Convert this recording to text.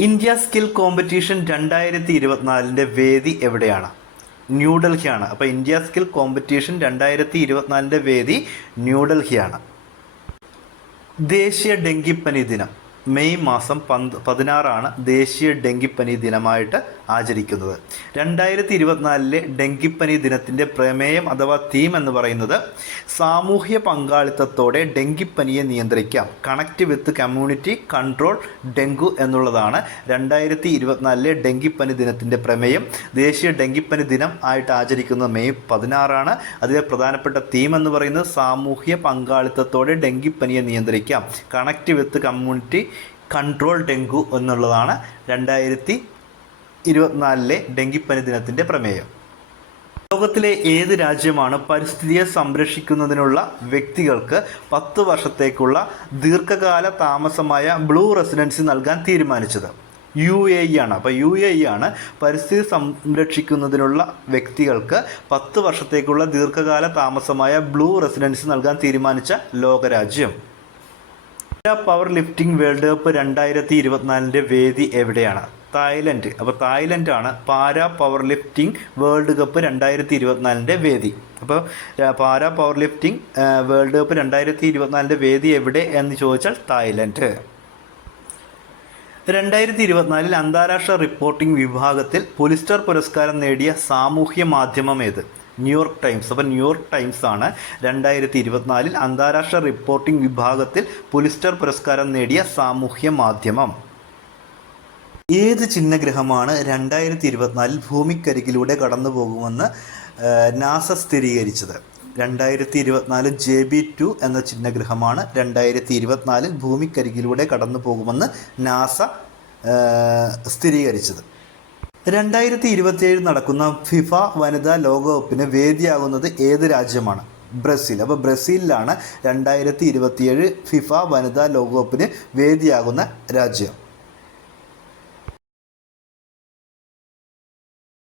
India skill competition രണ്ടായിരത്തി ഇരുപത്തിനാലിന്റെ വേദി എവിടെയാണ്? ന്യൂഡൽഹിയാണ്. അപ്പോൾ ഇന്ത്യ സ്കിൽ കോമ്പറ്റീഷൻ രണ്ടായിരത്തി ഇരുപത്തിനാലിന്റെ വേദി ന്യൂഡൽഹിയാണ്. ദേശീയ ഡെങ്കിപ്പനി ദിനം. മെയ് മാസം പന്ത് പതിനാറാണ് ദേശീയ ഡെങ്കിപ്പനി ദിനമായിട്ട് ആചരിക്കുന്നത്. രണ്ടായിരത്തി ഇരുപത്തിനാലിലെ ഡെങ്കിപ്പനി ദിനത്തിന്റെ പ്രമേയം അഥവാ തീം എന്ന് പറയുന്നത് സാമൂഹ്യ പങ്കാളിത്തത്തോടെ ഡെങ്കിപ്പനിയെ നിയന്ത്രിക്കാം. Connect with community control dengue എന്നുള്ളതാണ് രണ്ടായിരത്തി ഇരുപത്തിനാലിലെ ഡെങ്കിപ്പനി ദിനത്തിന്റെ പ്രമേയം. ദേശീയ ഡെങ്കിപ്പനി ദിനം ആയിട്ട് ആചരിക്കുന്നത് മെയ് പതിനാറാണ്. അതിലെ പ്രധാനപ്പെട്ട തീം എന്ന് പറയുന്നത് സാമൂഹ്യ പങ്കാളിത്തത്തോടെ ഡെങ്കിപ്പനിയെ നിയന്ത്രിക്കാം. Connect with community control dengue എന്നുള്ളതാണ് രണ്ടായിരത്തി ഇരുപത്തിനാലിലെ ഡെങ്കിപ്പനി ദിനത്തിന്റെ പ്രമേയം. ലോകത്തിലെ ഏത് രാജ്യമാണ് പരിസ്ഥിതിയെ സംരക്ഷിക്കുന്നതിനുള്ള വ്യക്തികൾക്ക് പത്ത് വർഷത്തേക്കുള്ള ദീർഘകാല താമസമായ ബ്ലൂ റെസിഡൻസി നൽകാൻ തീരുമാനിച്ചത്? യു എ ഇ ആണ്. അപ്പോൾ യു എ ഇ ആണ് പരിസ്ഥിതി സംരക്ഷിക്കുന്നതിനുള്ള വ്യക്തികൾക്ക് പത്ത് വർഷത്തേക്കുള്ള ദീർഘകാല താമസമായ ബ്ലൂ റെസിഡൻസി നൽകാൻ തീരുമാനിച്ച ലോകരാജ്യം? പവർ ലിഫ്റ്റിംഗ് വേൾഡ് കപ്പ് രണ്ടായിരത്തി ഇരുപത്തിനാലിന്റെ വേദി എവിടെയാണ്? തായ്ലൻഡ്. അപ്പോൾ തായ്ലൻഡാണ് para powerlifting world cup രണ്ടായിരത്തി ഇരുപത്തിനാലിന്റെ വേദി അപ്പോൾ para powerlifting world cup രണ്ടായിരത്തി ഇരുപത്തിനാലിന്റെ വേദി എവിടെ എന്ന് ചോദിച്ചാൽ തായ്ലൻഡ്. രണ്ടായിരത്തി ഇരുപത്തിനാലിൽ അന്താരാഷ്ട്ര റിപ്പോർട്ടിംഗ് വിഭാഗത്തിൽ പുലിസ്റ്റർ പുരസ്കാരം നേടിയ സാമൂഹ്യ മാധ്യമം ഏത്? New York Times. അപ്പോൾ ന്യൂയോർക്ക് ടൈംസ് ആണ് രണ്ടായിരത്തി ഇരുപത്തിനാലിൽ അന്താരാഷ്ട്ര റിപ്പോർട്ടിംഗ് വിഭാഗത്തിൽ പുലിസ്റ്റർ പുരസ്കാരം നേടിയ സാമൂഹ്യ മാധ്യമം. ഏത് ചിഹ്നഗ്രഹമാണ് രണ്ടായിരത്തി ഇരുപത്തിനാലിൽ ഭൂമിക്കരികിലൂടെ കടന്നു പോകുമെന്ന് നാസ സ്ഥിരീകരിച്ചത്? രണ്ടായിരത്തി ഇരുപത്തിനാല് ജെ ബി ടു എന്ന ചിഹ്നഗ്രഹമാണ് രണ്ടായിരത്തി ഇരുപത്തിനാലിൽ ഭൂമിക്കരികിലൂടെ കടന്നു പോകുമെന്ന് നാസ സ്ഥിരീകരിച്ചത്. രണ്ടായിരത്തി ഇരുപത്തിയേഴ് നടക്കുന്ന ഫിഫ വനിതാ ലോകകപ്പിന് വേദിയാകുന്നത് ഏത് രാജ്യമാണ്? ബ്രസീൽ. അപ്പോൾ ബ്രസീലിലാണ് രണ്ടായിരത്തി ഇരുപത്തിയേഴ് ഫിഫ വനിതാ ലോകകപ്പിന് വേദിയാകുന്ന രാജ്യം.